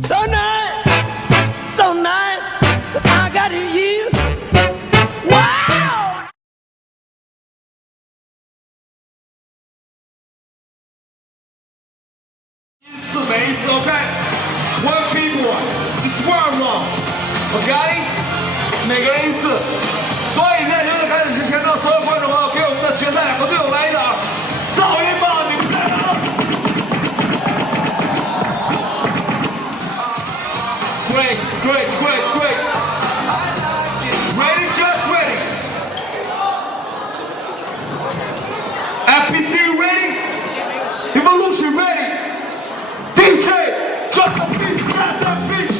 So nice, so nice that I got you. Wow! One people, just one wrong，OK？每个人一次，所以在现在开始之前，让所有观众朋友给我们的决赛两个队友来一点噪音吧，你们来了 ！Great, great, great, great. Ready, just ready. FPC ready. Evolution ready. DJ, drop the beat, slap that beat.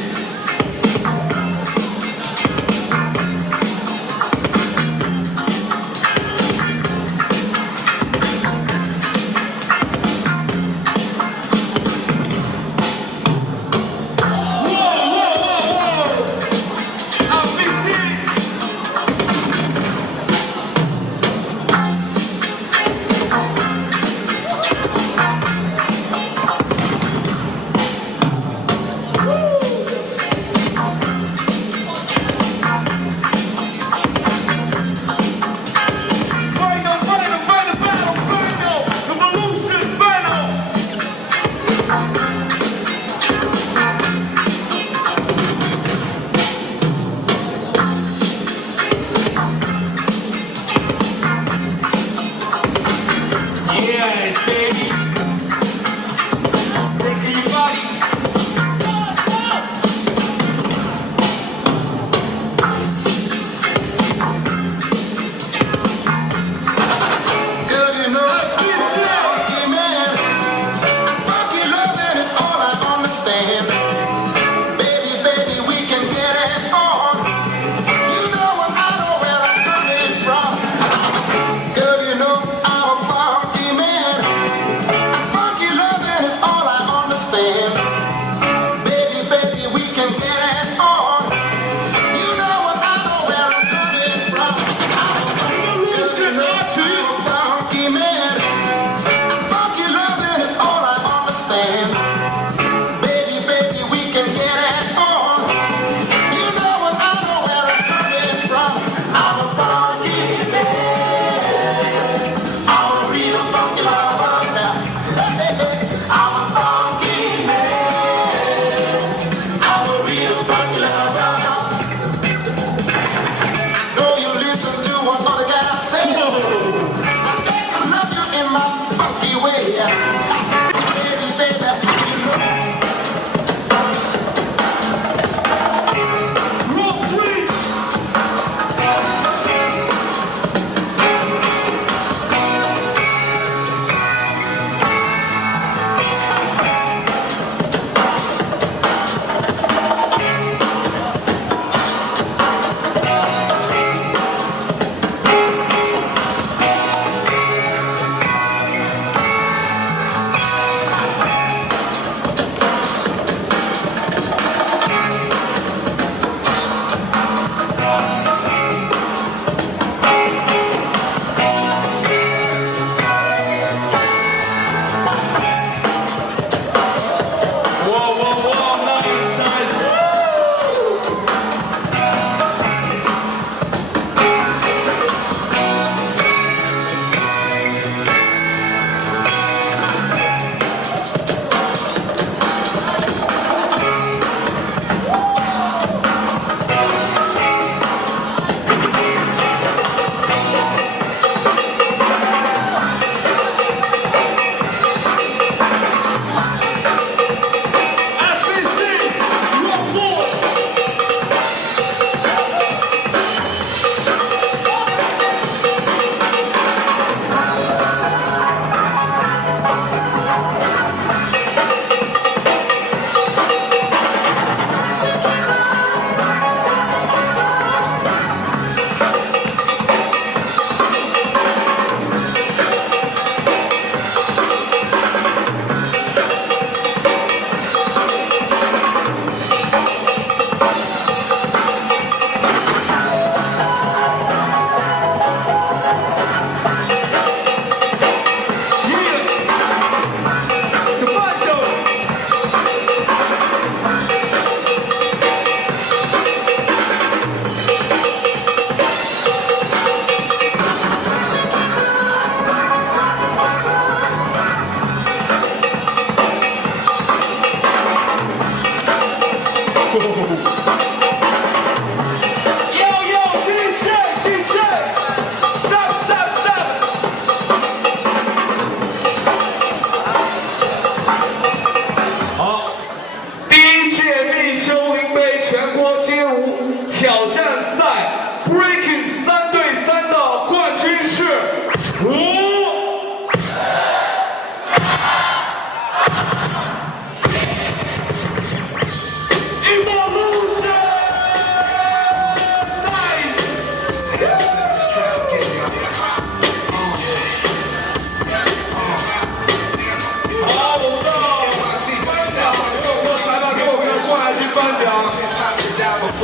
挑战赛 Breaking 3对3的冠军是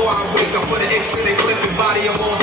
Before I wake up for the extra, they clipping body, I'm on